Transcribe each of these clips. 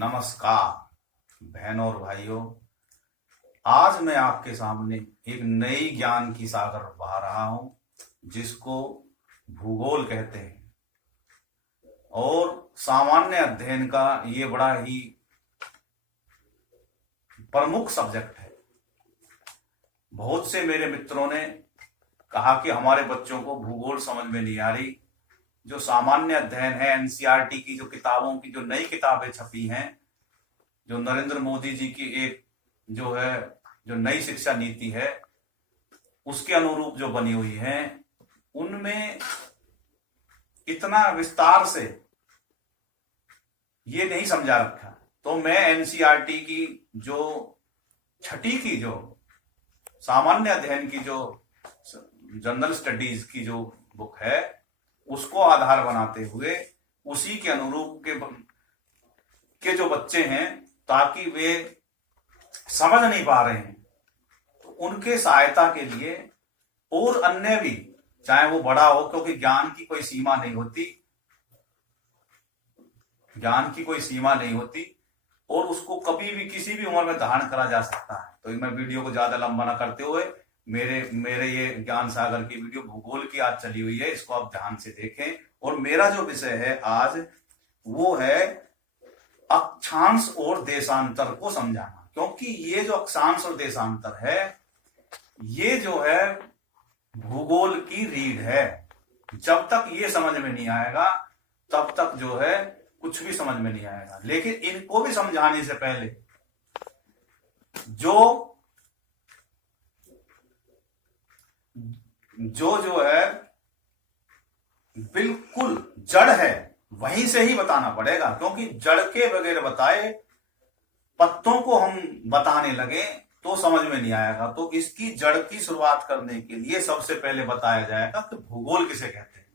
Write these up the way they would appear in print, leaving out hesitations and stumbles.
नमस्कार बहनों और भाइयों। आज मैं आपके सामने एक नई ज्ञान की सागर बहा रहा हूं जिसको भूगोल कहते हैं। और सामान्य अध्ययन का ये बड़ा ही प्रमुख सब्जेक्ट है। बहुत से मेरे मित्रों ने कहा कि हमारे बच्चों को भूगोल समझ में नहीं आ रही। जो सामान्य अध्ययन है, एनसीईआरटी की जो किताबों की जो नई किताबें छपी हैं, जो नरेंद्र मोदी जी की एक जो नई शिक्षा नीति है उसके अनुरूप जो बनी हुई है, उनमें इतना विस्तार से ये नहीं समझा रखा। तो मैं एनसीईआरटी की जो छठी की जो सामान्य अध्ययन की जो जनरल स्टडीज की जो बुक है उसको आधार बनाते हुए उसी के अनुरूप के जो बच्चे हैं, ताकि वे समझ नहीं पा रहे हैं तो उनके सहायता के लिए, और अन्य भी, चाहे वो बड़ा हो, क्योंकि ज्ञान की कोई सीमा नहीं होती, ज्ञान की कोई सीमा नहीं होती और उसको कभी भी किसी भी उम्र में धारण करा जा सकता है। तो मैं वीडियो को ज्यादा लंबा न करते हुए मेरे ये ज्ञान सागर की वीडियो भूगोल की आज चली हुई है, इसको आप ध्यान से देखें। और मेरा जो विषय है आज वो है अक्षांश और देशांतर को समझाना। क्योंकि ये जो अक्षांश और देशांतर है, ये जो है भूगोल की रीढ़ है। जब तक ये समझ में नहीं आएगा तब तक जो है कुछ भी समझ में नहीं आएगा। लेकिन इनको भी समझाने से पहले जो है बिल्कुल जड़ है वहीं से ही बताना पड़ेगा। क्योंकि जड़ के बगैर बताए पत्तों को हम बताने लगे तो समझ में नहीं आएगा। तो इसकी जड़ की शुरुआत करने के लिए सबसे पहले बताया जाएगा कि भूगोल किसे कहते हैं।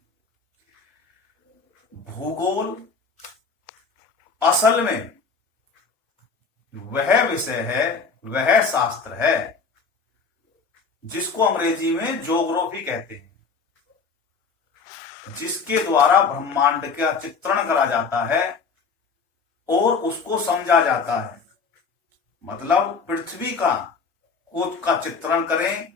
भूगोल असल में वह विषय है, वह शास्त्र है जिसको अंग्रेजी में ज्योग्राफी कहते हैं, जिसके द्वारा ब्रह्मांड का चित्रण करा जाता है और उसको समझा जाता है। मतलब पृथ्वी का चित्रण करें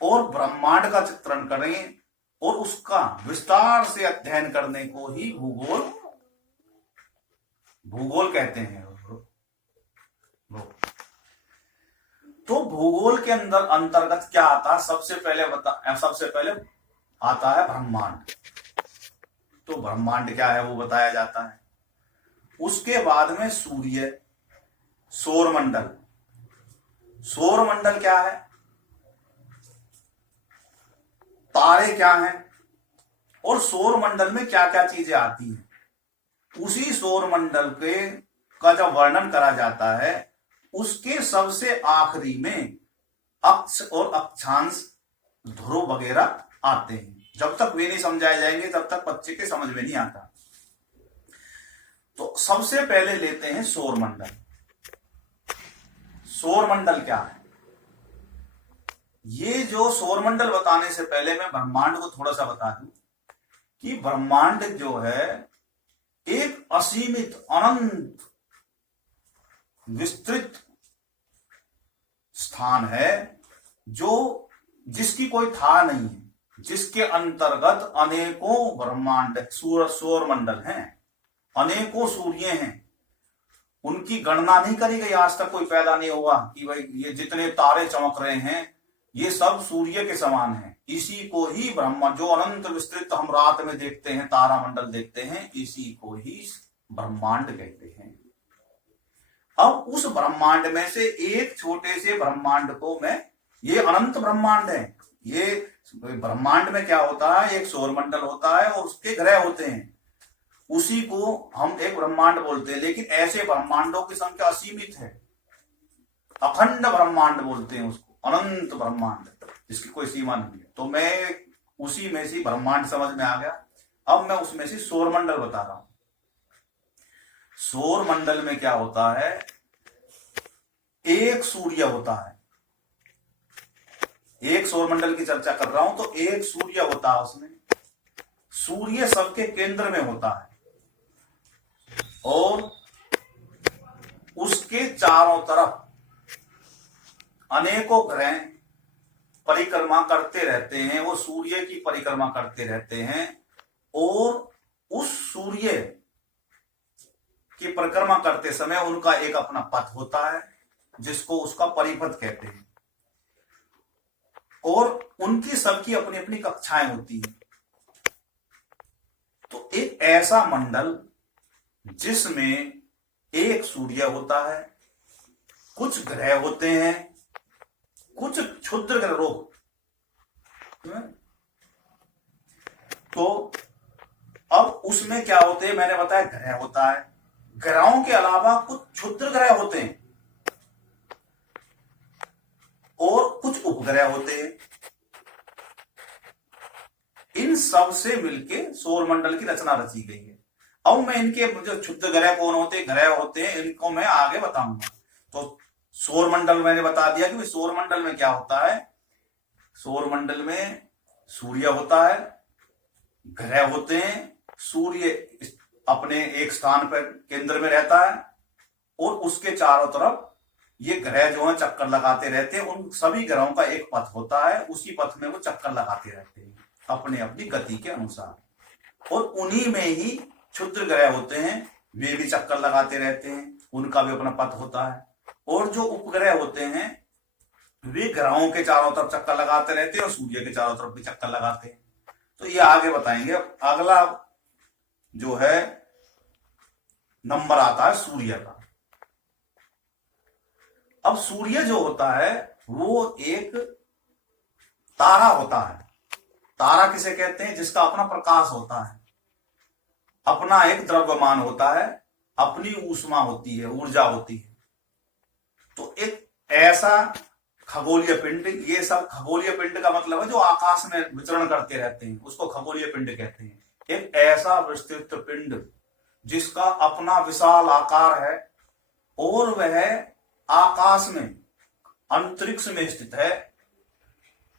और ब्रह्मांड का चित्रण करें और उसका विस्तार से अध्ययन करने को ही भूगोल कहते हैं। तो भूगोल के अंतर्गत क्या आता है? सबसे पहले आता है ब्रह्मांड। तो ब्रह्मांड क्या है वो बताया जाता है। उसके बाद में सूर्य, सौरमंडल। सौरमंडल क्या है, तारे क्या हैं और सौरमंडल में क्या क्या चीजें आती हैं, उसी सौरमंडल का जब वर्णन करा जाता है उसके सबसे आखिरी में अक्ष और अक्षांश, ध्रुव वगैरह आते हैं। जब तक वे नहीं समझाए जाएंगे तब तक बच्चे के समझ में नहीं आता। तो सबसे पहले लेते हैं सौरमंडल। सौरमंडल क्या है? ये जो सौरमंडल बताने से पहले मैं ब्रह्मांड को थोड़ा सा बता दूं कि ब्रह्मांड जो है एक असीमित, अनंत, विस्तृत स्थान है जिसकी कोई था नहीं है, जिसके अंतर्गत अनेकों ब्रह्मांड सौरमंडल हैं, अनेकों सूर्य हैं। उनकी गणना नहीं करी गई, आज तक कोई पैदा नहीं हुआ कि भाई ये जितने तारे चमक रहे हैं ये सब सूर्य के समान हैं। इसी को ही ब्रह्मांड, जो अनंत विस्तृत हम रात में देखते हैं, तारा मंडल देखते हैं, इसी को ही ब्रह्मांड कहते हैं। अब उस ब्रह्मांड में से एक छोटे से ब्रह्मांड को ये अनंत ब्रह्मांड है। ये ब्रह्मांड में क्या होता है, एक सौरमंडल होता है और उसके ग्रह होते हैं, उसी को हम एक ब्रह्मांड बोलते हैं। लेकिन ऐसे ब्रह्मांडों की संख्या असीमित है, अखंड ब्रह्मांड बोलते हैं उसको, अनंत ब्रह्मांड, जिसकी कोई सीमा नहीं है। तो मैं उसी में से ब्रह्मांड समझ में आ गया। अब मैं उसमें से सौरमंडल बता रहा हूं। सौरमंडल में क्या होता है, एक सूर्य होता है। एक सौरमंडल की चर्चा कर रहा हूं तो एक सूर्य होता है उसमें। सूर्य सबके केंद्र में होता है और चारों तरफ अनेकों ग्रह परिक्रमा करते रहते हैं, वो सूर्य की परिक्रमा करते रहते हैं, और उस सूर्य की परिक्रमा करते समय उनका एक अपना पथ होता है जिसको उसका परिपथ कहते हैं, और उनकी सबकी अपनी अपनी कक्षाएं होती हैं। तो एक ऐसा मंडल जिसमें एक सूर्य होता है, कुछ ग्रह होते हैं, कुछ क्षुद्र ग्रह, तो अब उसमें क्या होते हैं, मैंने बताया ग्रह होता है, ग्रहों के अलावा कुछ क्षुद्र ग्रह होते हैं और कुछ उपग्रह होते हैं। इन सब से मिलके सौरमंडल की रचना रची गई है। अब मैं इनके जो क्षुद्र ग्रह कौन होते हैं, ग्रह होते हैं, इनको मैं आगे बताऊंगा। तो सौरमंडल मैंने बता दिया कि सौरमंडल में क्या होता है। सौरमंडल में सूर्य होता है, ग्रह होते हैं, सूर्य अपने एक स्थान पर केंद्र में रहता है और उसके चारों तरफ ये ग्रह जो है चक्कर लगाते रहते हैं। उन सभी ग्रहों का एक पथ होता है, उसी पथ में वो चक्कर लगाते रहते हैं अपने अपनी गति के अनुसार, और उन्हीं में ही क्षुद्र ग्रह होते हैं, वे भी चक्कर लगाते रहते हैं, उनका भी अपना पथ होता है। और जो उपग्रह होते हैं वे ग्रहों के चारों तरफ चक्कर लगाते रहते हैं और सूर्य के चारों तरफ भी चक्कर लगाते हैं। तो ये आगे बताएंगे। अगला जो है नंबर आता है सूर्य का। अब सूर्य जो होता है वो एक तारा होता है। तारा किसे कहते हैं? जिसका अपना प्रकाश होता है, अपना एक द्रव्यमान होता है, अपनी ऊष्मा होती है, ऊर्जा होती है। तो एक ऐसा खगोलीय पिंड, ये सब खगोलीय पिंड का मतलब है जो आकाश में विचरण करते रहते हैं, उसको खगोलीय पिंड कहते हैं। एक ऐसा विस्तृत पिंड जिसका अपना विशाल आकार है और वह आकाश में, अंतरिक्ष में स्थित है,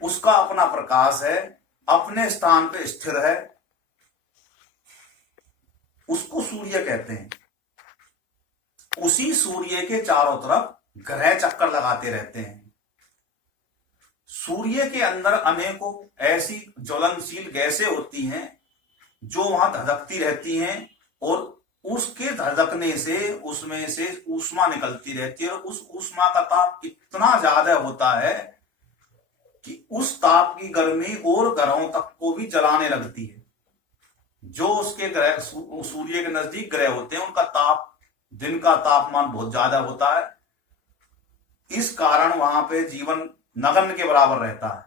उसका अपना प्रकाश है, अपने स्थान पे स्थिर है, उसको सूर्य कहते हैं। उसी सूर्य के चारों तरफ ग्रह चक्कर लगाते रहते हैं। सूर्य के अंदर अनेकों ऐसी ज्वलनशील गैसें होती हैं जो वहां धधकती रहती हैं और उसके धधकने से उसमें से ऊष्मा निकलती रहती है और उस ऊष्मा का ताप इतना ज्यादा होता है कि उस ताप की गर्मी और ग्रहों तक को भी जलाने लगती है। जो उसके ग्रह, सूर्य के नजदीक ग्रह होते हैं, उनका ताप, दिन का तापमान बहुत ज्यादा होता है। इस कारण वहां पे जीवन नगण्य के बराबर रहता है।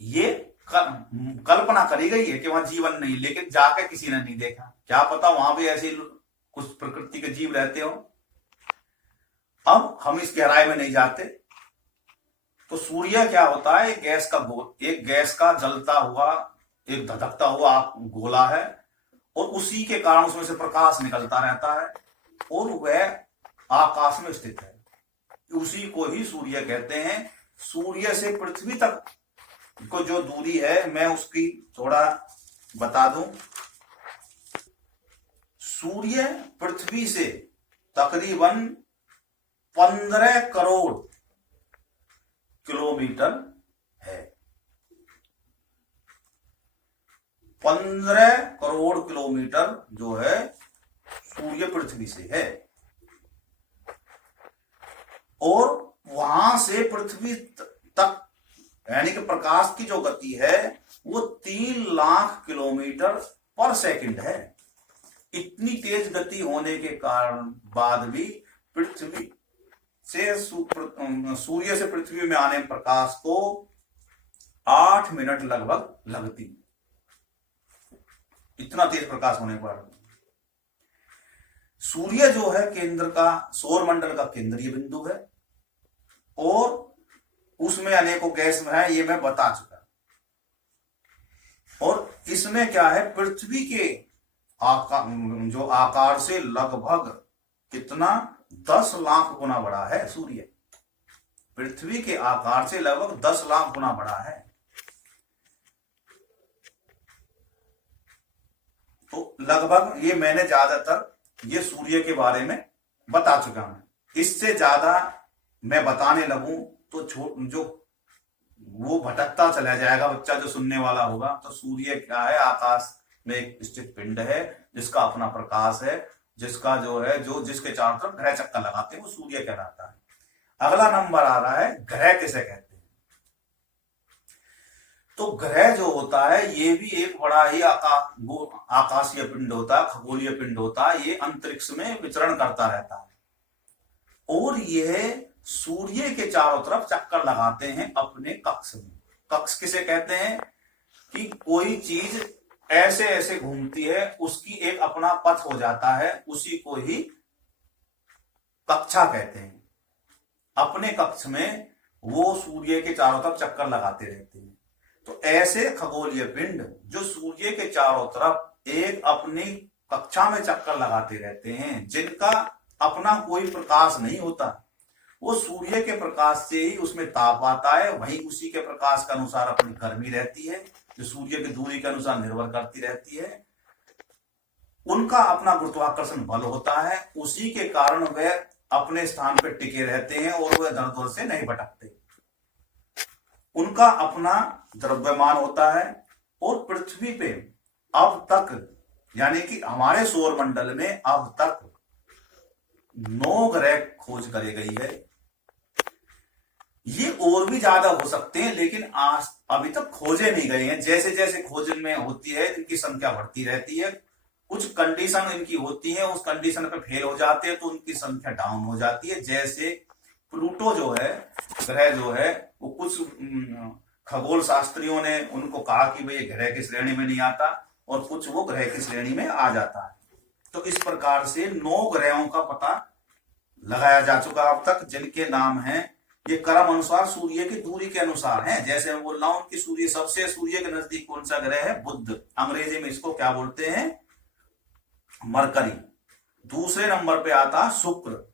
ये कल्पना करी गई है कि वहां जीवन नहीं, लेकिन जाके किसी ने नहीं देखा। क्या पता वहां भी ऐसे कुछ प्रकृति के जीव रहते हो। अब हम इस गहराई में नहीं जाते। तो सूर्य क्या होता है? एक गैस का जलता हुआ, एक धधकता हुआ गोला है और उसी के कारण उसमें से प्रकाश निकलता रहता है और वह आकाश में स्थित है। उसी को ही सूर्य कहते हैं। सूर्य से पृथ्वी तक को जो दूरी है, मैं उसकी थोड़ा बता दूं। सूर्य पृथ्वी से तकरीबन 15 करोड़ किलोमीटर है। 15 करोड़ किलोमीटर जो है सूर्य पृथ्वी से है, और वहां से पृथ्वी तक यानी कि प्रकाश की जो गति है वो 3 लाख किलोमीटर पर सेकंड है। इतनी तेज गति होने के कारण बाद भी पृथ्वी से सूर्य से पृथ्वी में आने प्रकाश को 8 मिनट लगभग लगती। इतना तेज प्रकाश होने पर सूर्य जो है केंद्र का, सौरमंडल का केंद्रीय बिंदु है और उसमें अनेकों गैस में है, ये मैं बता चुका। और इसमें क्या है, पृथ्वी के जो आकार से लगभग कितना 10 लाख गुना बड़ा है सूर्य। पृथ्वी के आकार से लगभग 10 लाख गुना बड़ा है। तो लगभग ये मैंने ज्यादातर ये सूर्य के बारे में बता चुका हूं। इससे ज्यादा मैं बताने लगूं तो जो वो भटकता चला जाएगा बच्चा जो सुनने वाला होगा। तो सूर्य क्या है, आकाश में एक स्थित पिंड है जिसका अपना प्रकाश है, जिसका जो है जो जिसके चारों तरफ ग्रह चक्कर लगाते हैं वो सूर्य कहलाता है। अगला नंबर आ रहा है ग्रह किसे कहते हैं। तो ग्रह जो होता है ये भी एक बड़ा ही आकाशीय पिंड होता है, खगोलीय पिंड होता है। ये अंतरिक्ष में विचरण करता रहता है और यह सूर्य के चारों तरफ चक्कर लगाते हैं अपने कक्ष में। कक्ष किसे कहते हैं कि कोई चीज ऐसे ऐसे घूमती है, उसकी एक अपना पथ हो जाता है, उसी को ही कक्षा कहते हैं। अपने कक्ष में वो सूर्य के चारों तरफ चक्कर लगाते रहते हैं। तो ऐसे खगोलीय पिंड जो सूर्य के चारों तरफ एक अपनी कक्षा में चक्कर लगाते रहते हैं, जिनका अपना कोई प्रकाश नहीं होता, वो सूर्य के प्रकाश से ही उसमें ताप आता है, वहीं उसी के प्रकाश के अनुसार अपनी गर्मी रहती है जो सूर्य की दूरी के अनुसार निर्भर करती रहती है। उनका अपना गुरुत्वाकर्षण बल होता है, उसी के कारण वे अपने स्थान पर टिके रहते हैं और वे इधर उधर से नहीं भटकते। उनका अपना द्रव्यमान होता है और पृथ्वी पे अब तक यानी कि हमारे सौर मंडल में अब तक 9 ग्रह खोज करी गई है। ये और भी ज्यादा हो सकते हैं लेकिन आज अभी तक खोजे नहीं गए हैं। जैसे जैसे खोज में होती है इनकी संख्या बढ़ती रहती है। कुछ कंडीशन इनकी होती है, उस कंडीशन पे फेल हो जाते हैं तो उनकी संख्या डाउन हो जाती है। जैसे प्लूटो जो है ग्रह जो है वो कुछ खगोल शास्त्रियों ने उनको कहा कि भाई ग्रह की श्रेणी में नहीं आता और कुछ वो ग्रह की श्रेणी में आ जाता है। तो इस प्रकार से 9 ग्रहों का पता लगाया जा चुका अब तक, जिनके नाम हैं ये क्रम अनुसार सूर्य की दूरी के अनुसार हैं। जैसे मैं बोल रहा हूं कि सूर्य के नजदीक कौन सा ग्रह है, बुध। अंग्रेजी में इसको क्या बोलते हैं, मरकरी। दूसरे नंबर पे आता शुक्र,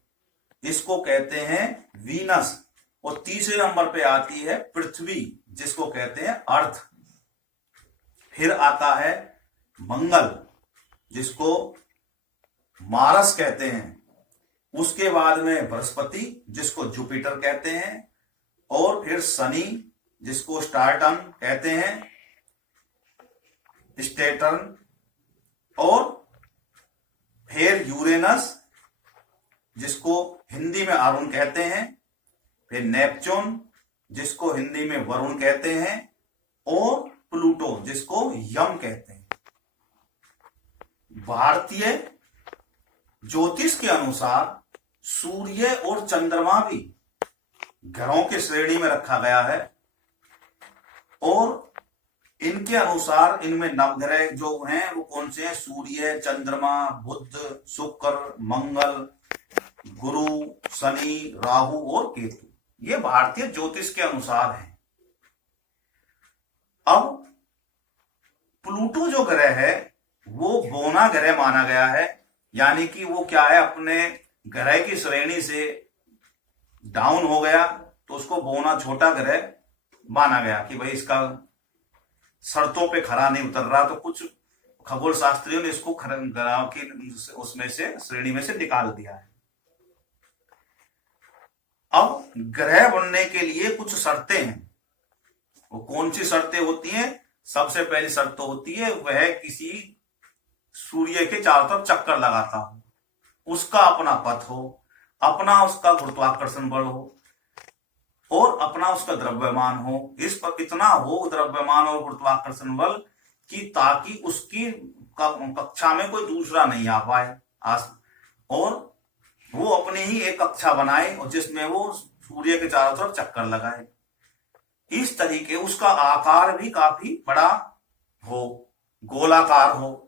इसको कहते हैं वीनस। और तीसरे नंबर पे आती है पृथ्वी, जिसको कहते हैं अर्थ। फिर आता है मंगल, जिसको मारस कहते हैं। उसके बाद में बृहस्पति, जिसको जुपिटर कहते हैं। और फिर शनि, जिसको स्टार्टन कहते हैं, स्टेटर्न। और फिर यूरेनस, जिसको हिंदी में अरुण कहते हैं। फिर नेपच्यून, जिसको हिंदी में वरुण कहते हैं। और प्लूटो, जिसको यम कहते हैं। भारतीय ज्योतिष के अनुसार सूर्य और चंद्रमा भी ग्रहों की श्रेणी में रखा गया है और इनके अनुसार इनमें नवग्रह जो हैं वो कौन से हैं, सूर्य, चंद्रमा, बुध, शुक्र, मंगल, गुरु, शनि, राहु और केतु। ये भारतीय ज्योतिष के अनुसार है। अब प्लूटो जो ग्रह है वो बौना ग्रह माना गया है, यानी कि वो क्या है, अपने ग्रह की श्रेणी से डाउन हो गया तो उसको बौना छोटा ग्रह माना गया कि भाई इसका शर्तों पे खरा नहीं उतर रहा। तो कुछ खगोल शास्त्रियों ने इसको ग्रहों की उसमें से श्रेणी में से निकाल दिया है। अब ग्रह बनने के लिए कुछ शर्तें हैं। वो कौन सी शर्तें होती हैं? सबसे पहली शर्त तो होती है वह किसी सूर्य के चारों तरफ चक्कर लगाता हो, उसका अपना पथ हो, अपना उसका गुरुत्वाकर्षण बल हो और अपना उसका द्रव्यमान हो। इस पर इतना हो द्रव्यमान और गुरुत्वाकर्षण बल कि ताकि उसकी कक्षा में कोई दूसरा नहीं आ पाए और वो अपनी ही एक कक्षा बनाए और जिसमें वो सूर्य के चारों तरफ चक्कर लगाए। इस तरीके उसका आकार भी काफी बड़ा हो, गोलाकार हो।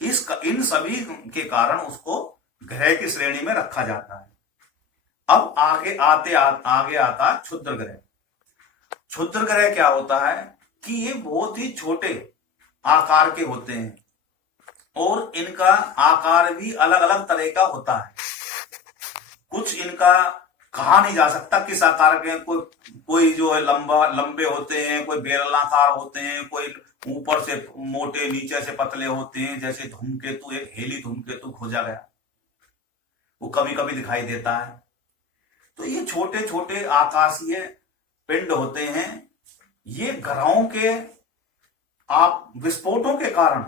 इन सभी के कारण उसको ग्रह की श्रेणी में रखा जाता है। अब आगे आता है क्षुद्र ग्रह। क्षुद्र ग्रह क्या होता है कि ये बहुत ही छोटे आकार के होते हैं और इनका आकार भी अलग अलग तरह का होता है। कुछ इनका कहा नहीं जा सकता किस आकार के, कोई जो है लंबे होते हैं, कोई बेलनाकार होते हैं, कोई ऊपर से मोटे नीचे से पतले होते हैं। जैसे धूमकेतु, एक हेली धूमकेतु खोजा गया, वो कभी कभी दिखाई देता है। तो ये छोटे छोटे आकाशीय पिंड होते हैं, ये ग्रहों के आप विस्फोटों के कारण,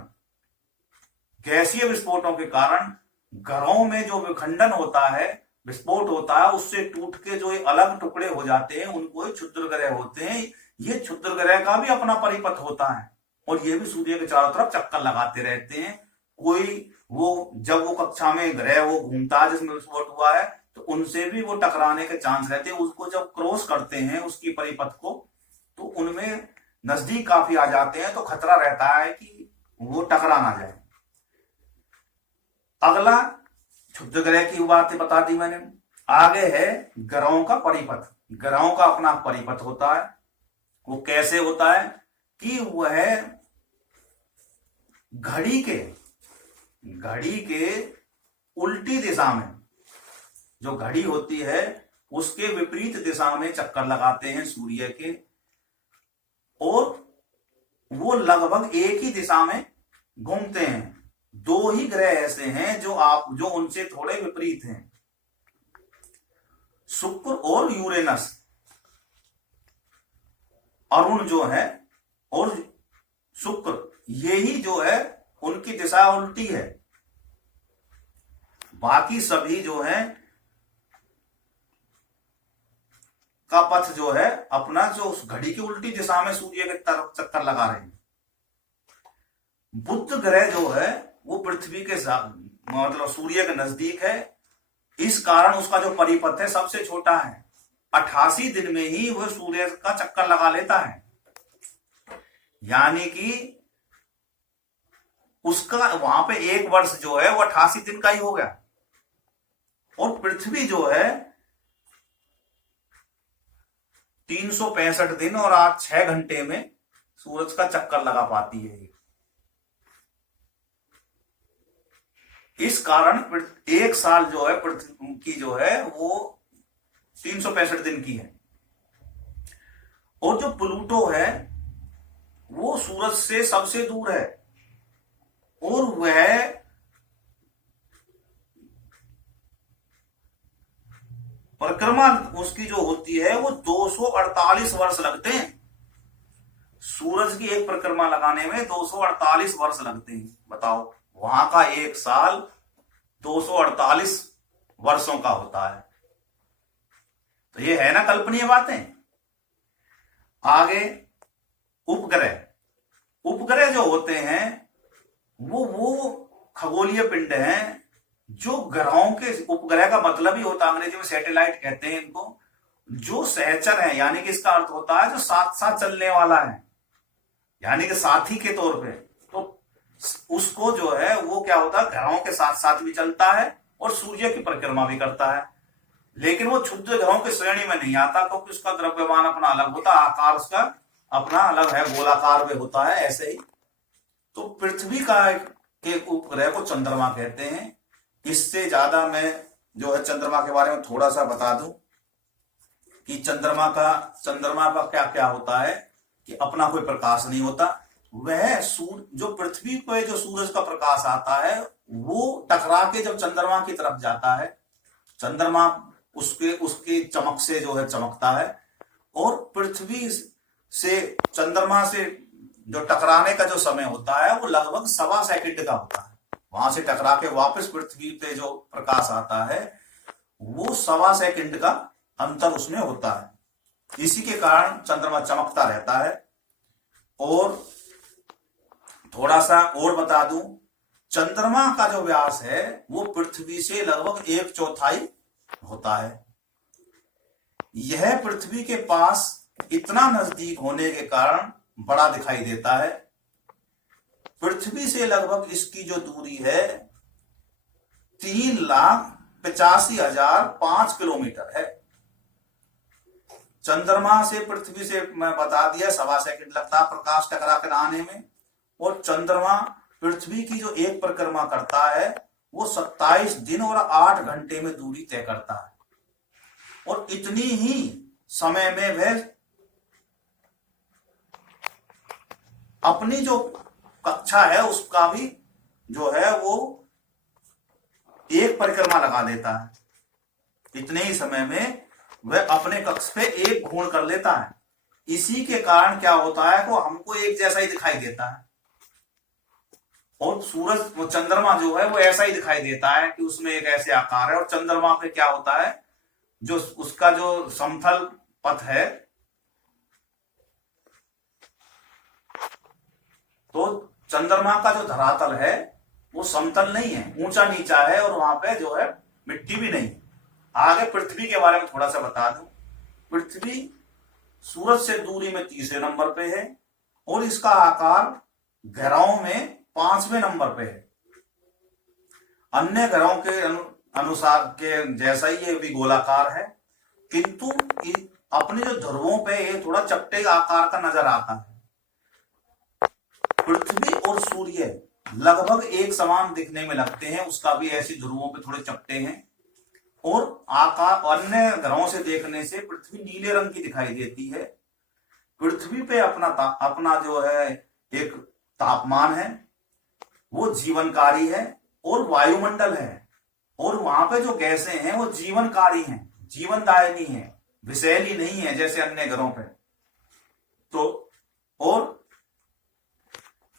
गैसीय विस्फोटों के कारण ग्रहों में जो विखंडन होता है, विस्फोट होता है, उससे टूट के जो अलग टुकड़े हो जाते हैं, उनको क्षुद्र ग्रह होते हैं। ये क्षुद्र ग्रह का भी अपना परिपथ होता है और ये भी सूर्य के चारों तरफ चक्कर लगाते रहते हैं। कोई वो जब वो कक्षा में ग्रह वो घूमता है जिसमें विस्फोट हुआ है, तो उनसे भी वो टकराने के चांस रहते हैं। उसको जब क्रॉस करते हैं उसकी परिपथ को, तो उनमें नजदीक काफी आ जाते हैं, तो खतरा रहता है कि वो टकरा ना जाए। अगला क्षुद्र ग्रह की बातें बता दी मैंने। आगे है ग्रहों का परिपथ। ग्रहों का अपना परिपथ होता है। वो कैसे होता है कि वह घड़ी के उल्टी दिशा में, जो घड़ी होती है उसके विपरीत दिशा में चक्कर लगाते हैं सूर्य के, और वो लगभग एक ही दिशा में घूमते हैं। दो ही ग्रह ऐसे हैं जो उनसे थोड़े विपरीत हैं, शुक्र और यूरेनस। अरुण जो है और शुक्र, यही जो है उनकी दिशा उल्टी है। बाकी सभी जो है का पथ जो है अपना, जो उस घड़ी की उल्टी दिशा में सूर्य के तरफ चक्कर लगा रहे हैं। बुध ग्रह जो है वो पृथ्वी के मतलब सूर्य के नजदीक है, इस कारण उसका जो परिपथ है सबसे छोटा है। 88 दिन में ही वह सूर्य का चक्कर लगा लेता है, यानी कि उसका वहां पे एक वर्ष जो है वो 88 दिन का ही हो गया। और पृथ्वी जो है 365 दिन और 6 घंटे में सूरज का चक्कर लगा पाती है। इस कारण एक साल जो है पृथ्वी की जो है वो 365 दिन की है। और जो प्लूटो है वो सूरज से सबसे दूर है, और वह परिक्रमा उसकी जो होती है वो 248 वर्ष लगते हैं। सूरज की एक परिक्रमा लगाने में 248 वर्ष लगते हैं। बताओ, वहां का एक साल 248 वर्षों का होता है। तो ये है ना कल्पनीय बातें। आगे उपग्रह जो होते हैं वो खगोलीय पिंड हैं जो ग्रहों के, उपग्रह का मतलब ही होता है, अंग्रेजी में सैटेलाइट कहते हैं इनको, जो सहचर है, यानी कि इसका अर्थ होता है जो साथ साथ चलने वाला है, यानी कि साथी के तौर पे। तो उसको जो है वो क्या होता है, ग्रहों के साथ साथ भी चलता है और सूर्य की परिक्रमा भी करता है। लेकिन वो क्षुद्र ग्रहों की श्रेणी में नहीं आता, क्योंकि उसका द्रव्यमान अपना अलग होता है, आकार उसका अपना अलग है, गोलाकार में होता है। ऐसे ही तो पृथ्वी का एक उपग्रह को चंद्रमा कहते हैं। इससे ज्यादा मैं जो है चंद्रमा के बारे में थोड़ा सा बता दूं कि चंद्रमा का क्या क्या होता है, कि अपना कोई प्रकाश नहीं होता। वह जो पृथ्वी पे जो सूरज का प्रकाश आता है वो टकरा के जब चंद्रमा की तरफ जाता है, चंद्रमा उसके चमक से जो है चमकता है, और पृथ्वी से चंद्रमा से जो टकराने का जो समय होता है वो लगभग 1.25 सेकंड का होता है। वहां से टकरा के वापस पृथ्वी पे जो प्रकाश आता है वो 1.25 सेकंड का अंतर उसमें होता है। इसी के कारण चंद्रमा चमकता रहता है। और थोड़ा सा और बता दूं, चंद्रमा का जो व्यास है वो पृथ्वी से लगभग 1/4 होता है। यह पृथ्वी के पास इतना नजदीक होने के कारण बड़ा दिखाई देता है। पृथ्वी से लगभग इसकी जो दूरी है 3,85,005 किलोमीटर है। चंद्रमा से पृथ्वी से मैं बता दिया 1.25 सेकंड लगता है प्रकाश टकरा कर आने में, और चंद्रमा पृथ्वी की जो एक परिक्रमा करता है वो 27 दिन और 8 घंटे में दूरी तय करता है। और इतनी ही समय में वह अपनी जो कक्षा है उसका भी जो है वो एक परिक्रमा लगा देता है। इतने ही समय में वह अपने कक्ष पे एक घूर्ण कर लेता है। इसी के कारण क्या होता है वो हमको एक जैसा ही दिखाई देता है, और सूरज वो चंद्रमा जो है वो ऐसा ही दिखाई देता है कि उसमें एक ऐसे आकार है, और चंद्रमा पे क्या होता है जो उसका जो समतल पथ है, तो चंद्रमा का जो धरातल है वो समतल नहीं है, ऊंचा नीचा है, और वहां पे जो है मिट्टी भी नहीं। आगे पृथ्वी के बारे में थोड़ा सा बता दूं। पृथ्वी सूरज से दूरी में तीसरे नंबर पे है, और इसका आकार ग्रहों में 5वें नंबर पे है। अन्य ग्रहों के अनुसार के जैसा ही ये भी गोलाकार है, किंतु अपने जो ध्रुवों पे ये थोड़ा चपटे आकार का नजर आता है। पृथ्वी और सूर्य लगभग एक समान दिखने में लगते हैं, उसका भी ऐसी ध्रुवों पे थोड़े चपटे हैं, और आकार अन्य ग्रहों से देखने से पृथ्वी नीले रंग की दिखाई देती है। पृथ्वी पे अपना जो है एक तापमान है, वो जीवनकारी है, और वायुमंडल है, और वहां पे जो गैसें हैं वो जीवनकारी हैं, जीवनदायिनी है, विषैली नहीं है जैसे अन्य ग्रहों पे। तो और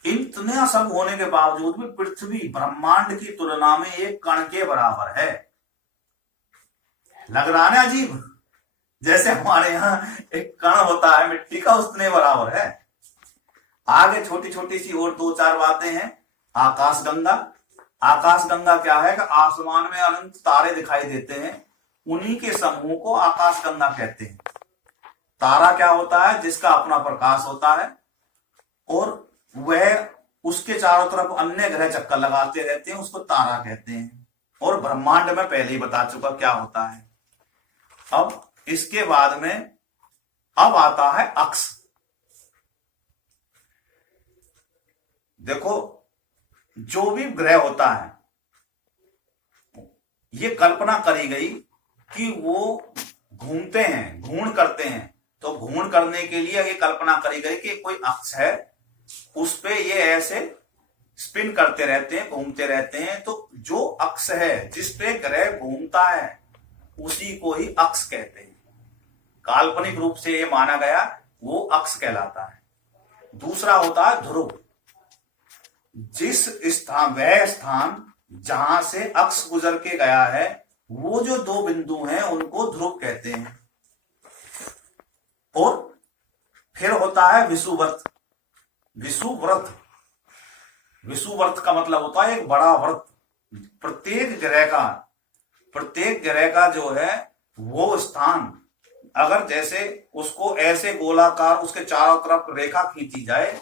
इतना सब होने के बावजूद भी पृथ्वी ब्रह्मांड की तुलना में एक कण के बराबर है। लग रहा है ना अजीब, जैसे हमारे यहाँ एक कण होता है मिट्टी का, उतने बराबर है। आगे छोटी छोटी सी और 2-4 बातें हैं। आकाशगंगा। आकाशगंगा क्या है कि आसमान में अनंत तारे दिखाई देते हैं, उन्हीं के समूह को आकाशगंगा कहते हैं। तारा क्या होता है? जिसका अपना प्रकाश होता है, और वह उसके चारों तरफ अन्य ग्रह चक्कर लगाते रहते हैं, उसको तारा कहते हैं। और ब्रह्मांड में पहले ही बता चुका क्या होता है। अब इसके बाद में अब आता है अक्ष। देखो, जो भी ग्रह होता है, ये कल्पना करी गई कि वो घूमते हैं, घूर्ण करते हैं। तो घूर्ण करने के लिए ये कल्पना करी गई कि कोई अक्ष है, उस पे ये ऐसे स्पिन करते रहते हैं, घूमते रहते हैं। तो जो अक्ष है, जिस पे ग्रह घूमता है, उसी को ही अक्ष कहते हैं। काल्पनिक रूप से ये माना गया, वो अक्ष कहलाता है। दूसरा होता है ध्रुव। जिस स्थान, वह स्थान जहां से अक्ष गुजर के गया है, वो जो 2 बिंदु हैं उनको ध्रुव कहते हैं। और फिर होता है विषुवृत्त। विषुवृत्त, विषुवृत्त का मतलब होता है एक बड़ा वृत्त। प्रत्येक ग्रह का जो है वो स्थान, अगर जैसे उसको ऐसे गोलाकार उसके चारों तरफ रेखा खींची जाए,